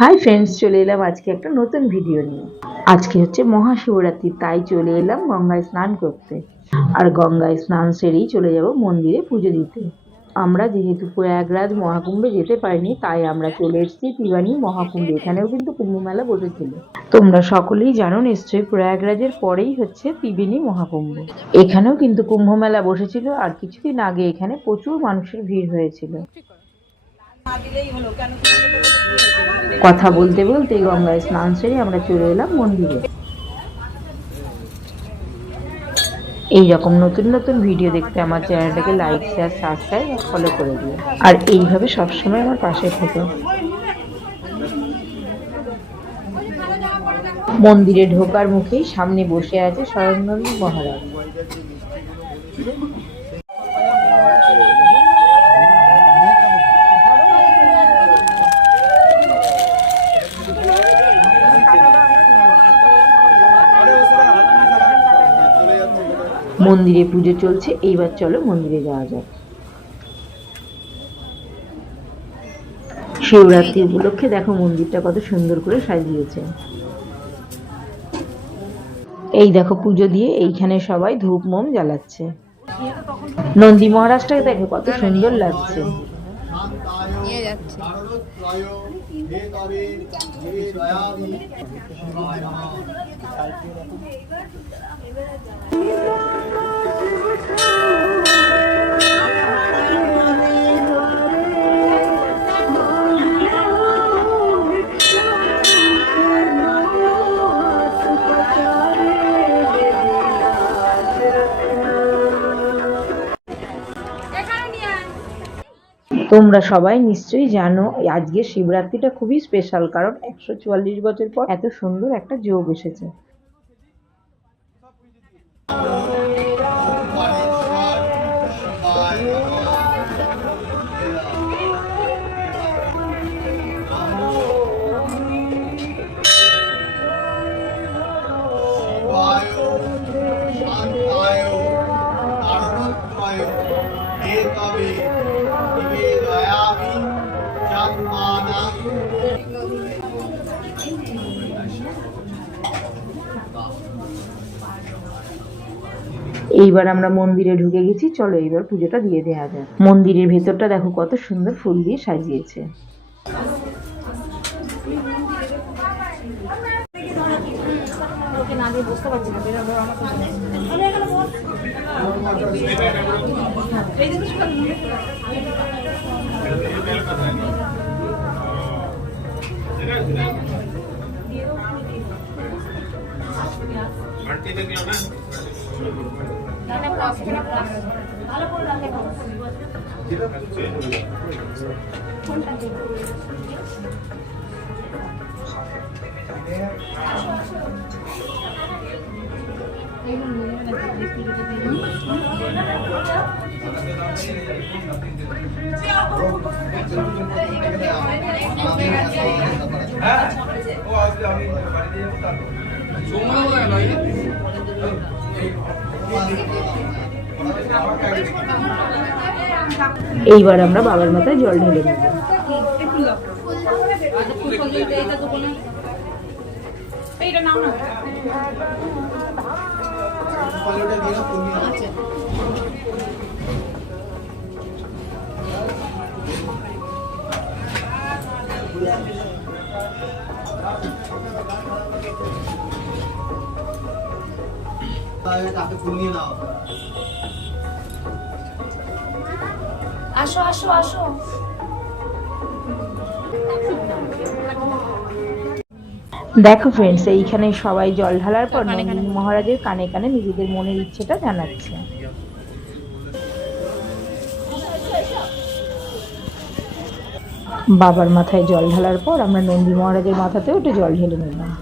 Hi friends, চলে এলাম আজকে একটা নতুন ভিডিও নিয়ে। আজকে হচ্ছে মহাশিবরাত্রি, তাই চলে এলাম গঙ্গায় স্নান করতে। আর গঙ্গায় স্নান সেরেই চলে যাব মন্দিরে পুজো দিতে। আমরা যেহেতু প্রয়াগরাজ মহাকুম্ভে যেতে পারিনি, তাই আমরা চলে এসেছি ত্রিবেণী মহাকুম্ভে। এখানেও কিন্তু কুম্ভ মেলা বসেছিল। তোমরা সকলেই জানো নিশ্চয়ই, প্রয়াগরাজের পরেই হচ্ছে ত্রিবেণী মহাকুম্ভ। এখানেও কিন্তু কুম্ভ মেলা বসেছিল, আর কিছুদিন আগে এখানে প্রচুর মানুষের ভিড় হয়েছিল। কথা বলতে বলতে গঙ্গায় স্নান সেরে আমরা চলে এলাম মন্দিরে। এইরকম নতুন নতুন ভিডিও দেখতে আমার চ্যানেলটাকে লাইক, শেয়ার, সাবস্ক্রাইব আর ফলো করে দিও। আর এইভাবে সবসময় আমার পাশে থেকো। মন্দিরে ঢোকার মুখেই সামনে বসে আছে স্বয়ংনন্দী মহারাজ। মন্দিরে পুজো চলছে, এইবার চলো মন্দিরে যাওয়া যাক। শিবরাত্রি উপলক্ষে দেখো মন্দিরটা কত সুন্দর করে সাজিয়েছে। এই দেখো পুজো দিয়ে এইখানে সবাই ধূপ মোম জ্বালাচ্ছে। নন্দী মহারাজটাকে দেখো কত সুন্দর লাগছে। তোমরা সবাই নিশ্চয়ই জানো আজকে শিবরাত্রিটা খুবই স্পেশাল, কারণ 144 বছর পর এত সুন্দর একটা যোগ এসেছে। এইবার আমরা মন্দিরে ঢুকে গেছি, চলো এইবার পুজোটা দিয়ে দেওয়া যায়। মন্দিরের ভেতরটা দেখো কত সুন্দর ফুল দিয়ে সাজিয়েছে। এইবার আমরা বাবার মাথায় জল ঢেলে দেব। আসো আসো আসো। দেখো ফ্রেন্ডস, এইখানে সবাই জল ঢালার পর নন্দী মহারাজের কানে কানে নিজেদের মনের ইচ্ছেটা জানাচ্ছে। বাবার মাথায় জল ঢালার পর আমরা নন্দী মহারাজের মাথাতেও একটু জল ঢেলে নিলাম।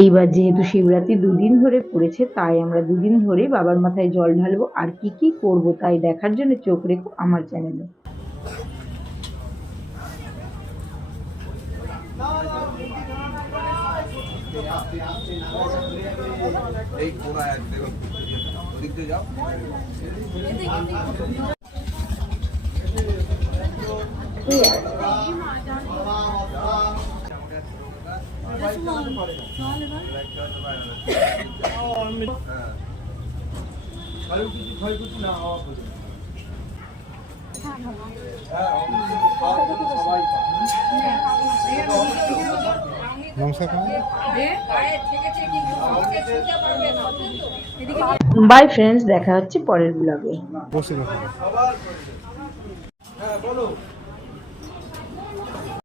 এইবার যেহেতু শিবরাত্রি দুদিন ধরে পড়েছে, তাই আমরা দুদিন ধরে বাবার মাথায় জল ঢালবো। আর কি কি করব তাই দেখার জন্য চোখ রেখো আমার চ্যানেলে। এই কোনা এক দেখো ওদিক দিয়ে যাও ক্ষয়ক্ষতি না হওয়া পর্যন্ত বাই ফ্রেন্ডস, দেখা হচ্ছে পরের ব্লগে। হ্যাঁ বলো